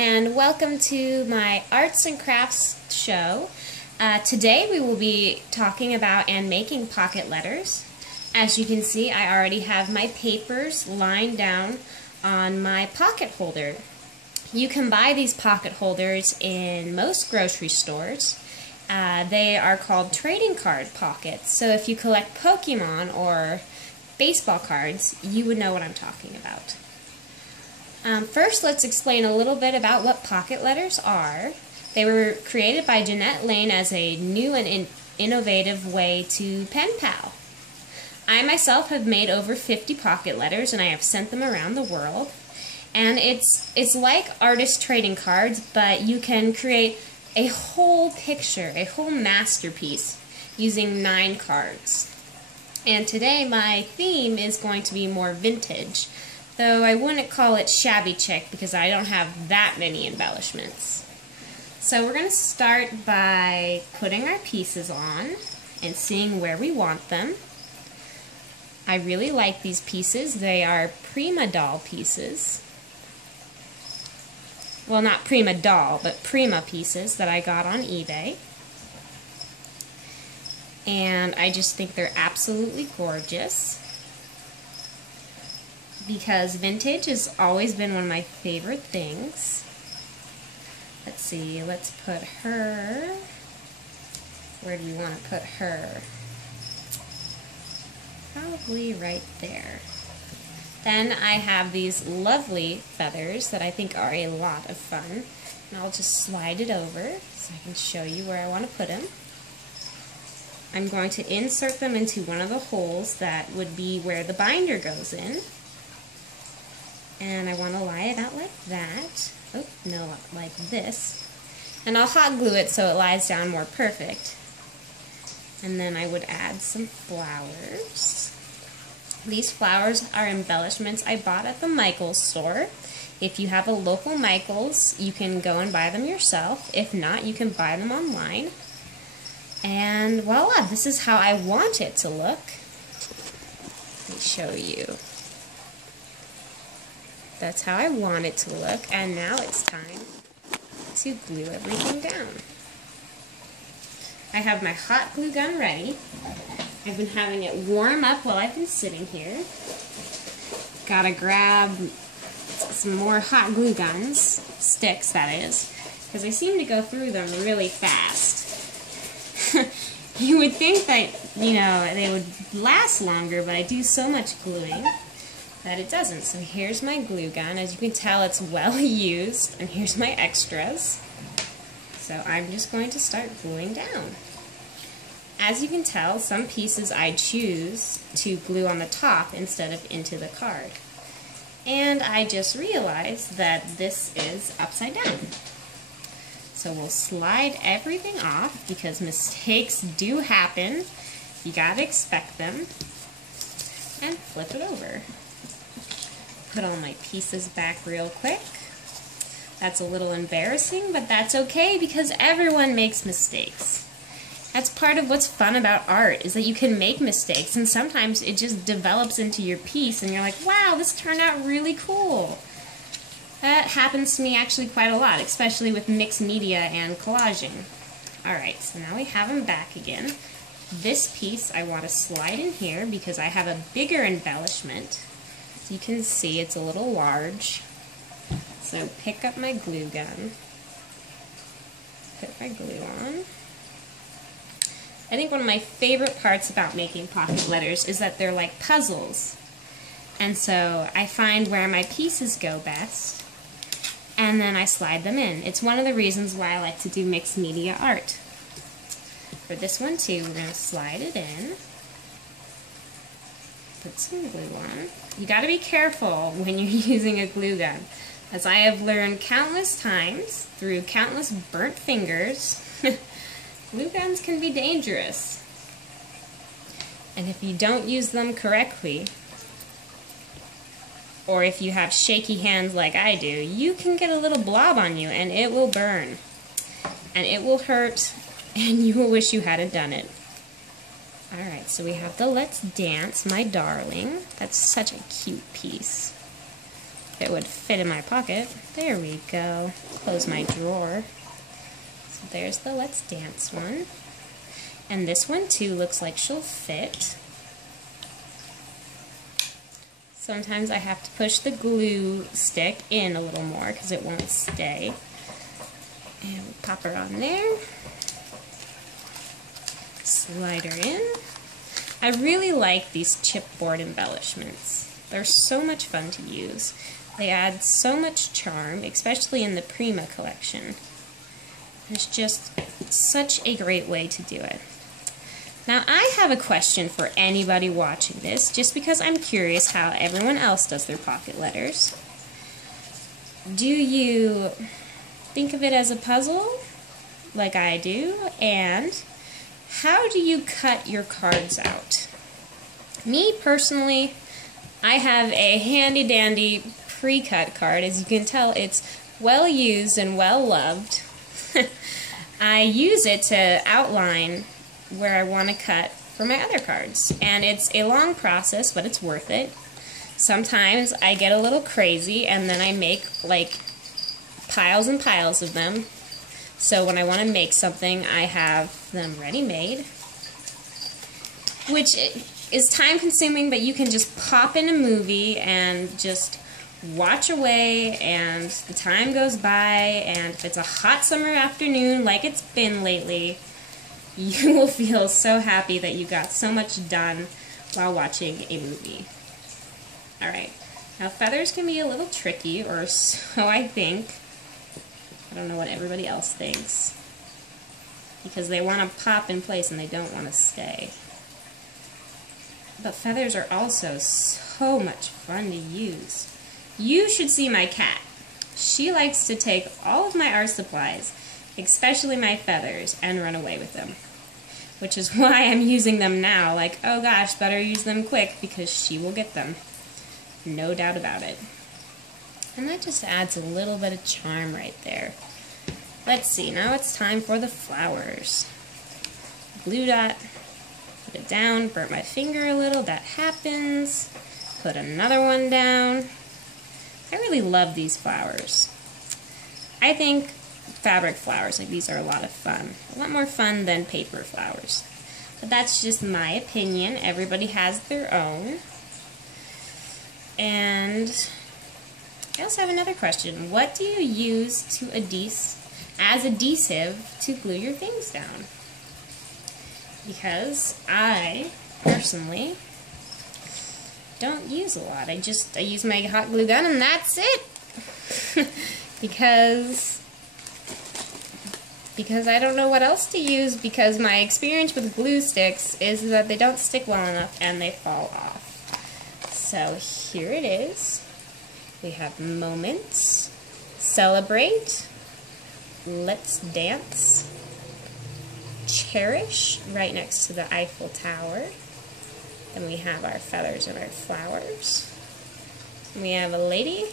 and welcome to my arts and crafts show. Today we will be talking about and making pocket letters. As you can see, I already have my papers lined down on my pocket holder. You can buy these pocket holders in most grocery stores. They are called trading card pockets, so if you collect Pokemon or baseball cards, you would know what I'm talking about. First, let's explain a little bit about what pocket letters are. They were created by Jeanette Lane as a new and innovative way to pen pal. I myself have made over 50 pocket letters, and I have sent them around the world. And it's like artist trading cards, but you can create a whole picture, a whole masterpiece, using 9 cards. And today my theme is going to be more vintage, though I wouldn't call it shabby chic because I don't have that many embellishments. So we're going to start by putting our pieces on and seeing where we want them. I really like these pieces. They are Prima Doll pieces. Well, not Prima Doll, but Prima pieces that I got on eBay. And I just think they're absolutely gorgeous, because vintage has always been one of my favorite things. Let's see, let's put her. Where do we want to put her? Probably right there. Then I have these lovely feathers that I think are a lot of fun. And I'll just slide it over so I can show you where I want to put them. I'm going to insert them into one of the holes that would be where the binder goes in. And I want to lie it out like that. Oh, no, like this. And I'll hot glue it so it lies down more perfect. And then I would add some flowers. These flowers are embellishments I bought at the Michaels store. If you have a local Michaels, you can go and buy them yourself. If not, you can buy them online. And voila, this is how I want it to look. Let me show you. That's how I want it to look, and now it's time to glue everything down. I have my hot glue gun ready. I've been having it warm up while I've been sitting here. Gotta grab some more hot glue guns, sticks that is, because I seem to go through them really fast. You would think that, you know, they would last longer, but I do so much gluing that it doesn't. So here's my glue gun. As you can tell, it's well used, and here's my extras. So I'm just going to start gluing down. As you can tell, some pieces I choose to glue on the top instead of into the card. And I just realized that this is upside down. So we'll slide everything off because mistakes do happen. You gotta expect them. And flip it over. Put all my pieces back real quick. That's a little embarrassing, but that's okay because everyone makes mistakes. That's part of what's fun about art, is that you can make mistakes, and sometimes it just develops into your piece and you're like, wow, this turned out really cool. That happens to me actually quite a lot, especially with mixed media and collaging. Alright, so now we have them back again. This piece I want to slide in here because I have a bigger embellishment. As you can see, it's a little large. So pick up my glue gun. Put my glue on. I think one of my favorite parts about making pocket letters is that they're like puzzles. And so I find where my pieces go best, and then I slide them in. It's one of the reasons why I like to do mixed media art. For this one too, we're going to slide it in. Put some glue on. You got to be careful when you're using a glue gun, as I have learned countless times through countless burnt fingers. Glue guns can be dangerous. And if you don't use them correctly, or if you have shaky hands like I do, you can get a little blob on you and it will burn. And it will hurt, and you will wish you hadn't done it. Alright, so we have the Let's Dance, My Darling. That's such a cute piece. if it would fit in my pocket. There we go. Close my drawer. So there's the Let's Dance one. And this one too looks like she'll fit. Sometimes I have to push the glue stick in a little more because it won't stay. And we'll pop her on there. Slide her in. I really like these chipboard embellishments. They're so much fun to use. They add so much charm, especially in the Prima collection. It's just such a great way to do it. Now I have a question for anybody watching this, just because I'm curious how everyone else does their pocket letters. Do you think of it as a puzzle, like I do? And how do you cut your cards out? Me personally, I have a handy-dandy pre-cut card. As you can tell, it's well used and well loved. I use it to outline where I want to cut for my other cards. And it's a long process, but it's worth it. Sometimes I get a little crazy and then I make like piles and piles of them. So when I want to make something, I have them ready-made, which is time-consuming, but you can just pop in a movie and just watch away, and the time goes by, and if it's a hot summer afternoon like it's been lately, you will feel so happy that you got so much done while watching a movie. Alright, now feathers can be a little tricky, or so I think. I don't know what everybody else thinks, because they want to pop in place and they don't want to stay. But feathers are also so much fun to use. You should see my cat. She likes to take all of my art supplies, especially my feathers, and run away with them. Which is why I'm using them now, like, oh gosh, better use them quick because she will get them. No doubt about it. And that just adds a little bit of charm right there. Let's see, now it's time for the flowers. Glue dot, put it down, burnt my finger a little, that happens. Put another one down. I really love these flowers. I think fabric flowers like these are a lot of fun. A lot more fun than paper flowers. But that's just my opinion. Everybody has their own. And I also have another question. What do you use to as adhesive to glue your things down? Because I personally don't use a lot. I use my hot glue gun and that's it. because I don't know what else to use, because my experience with glue sticks is that they don't stick well enough and they fall off. So here it is. We have Moments, Celebrate, Let's Dance, Cherish, right next to the Eiffel Tower. Then we have our feathers and our flowers. And we have a lady.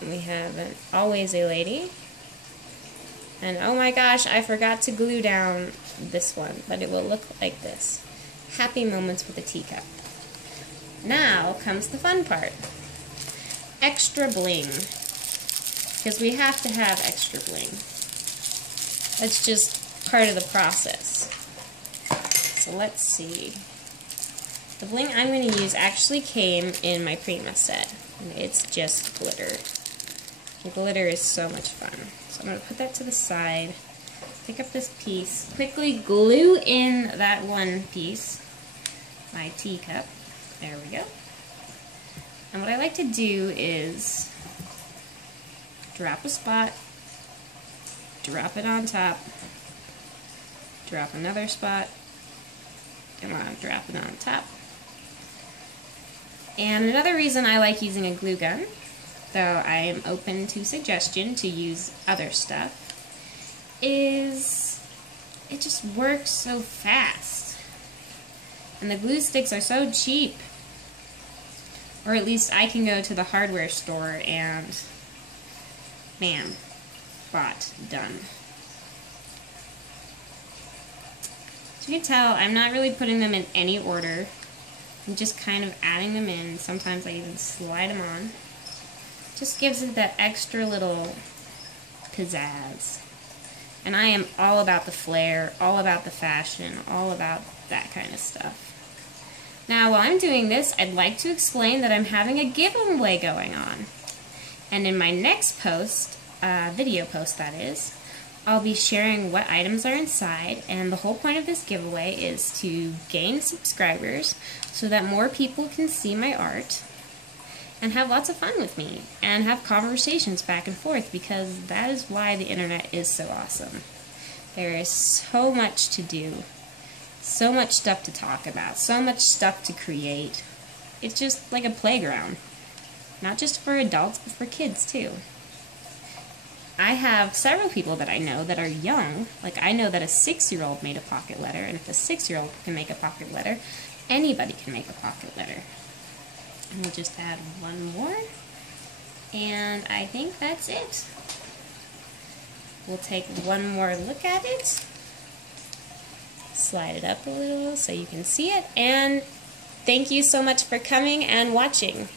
And we have an Always a Lady. And oh my gosh, I forgot to glue down this one, but it will look like this. Happy Moments with a Teacup. Now comes the fun part. Extra bling. Because we have to have extra bling. That's just part of the process. So let's see. The bling I'm going to use actually came in my Prima set. And it's just glitter. The glitter is so much fun. So I'm going to put that to the side. Pick up this piece. Quickly glue in that one piece. My teacup. There we go. And what I like to do is drop a spot, drop it on top, drop another spot, come on, drop it on top. And another reason I like using a glue gun, though I am open to suggestion to use other stuff, is it just works so fast. And the glue sticks are so cheap. Or at least I can go to the hardware store and, bam, bought, done. As you can tell, I'm not really putting them in any order. and just kind of adding them in. Sometimes I even slide them on. Just gives it that extra little pizzazz. And I am all about the flair, all about the fashion, all about that kind of stuff. Now, while I'm doing this, I'd like to explain that I'm having a giveaway going on. And in my next post, video post that is, I'll be sharing what items are inside, and the whole point of this giveaway is to gain subscribers so that more people can see my art and have lots of fun with me and have conversations back and forth, because that is why the internet is so awesome. There is so much to do, so much stuff to talk about, so much stuff to create. It's just like a playground, not just for adults but for kids too. I have several people that I know that are young. Like, I know that a 6-year-old made a pocket letter, and if a 6-year-old can make a pocket letter, anybody can make a pocket letter. And we'll just add one more, and I think that's it. We'll take one more look at it, slide it up a little so you can see it, and thank you so much for coming and watching.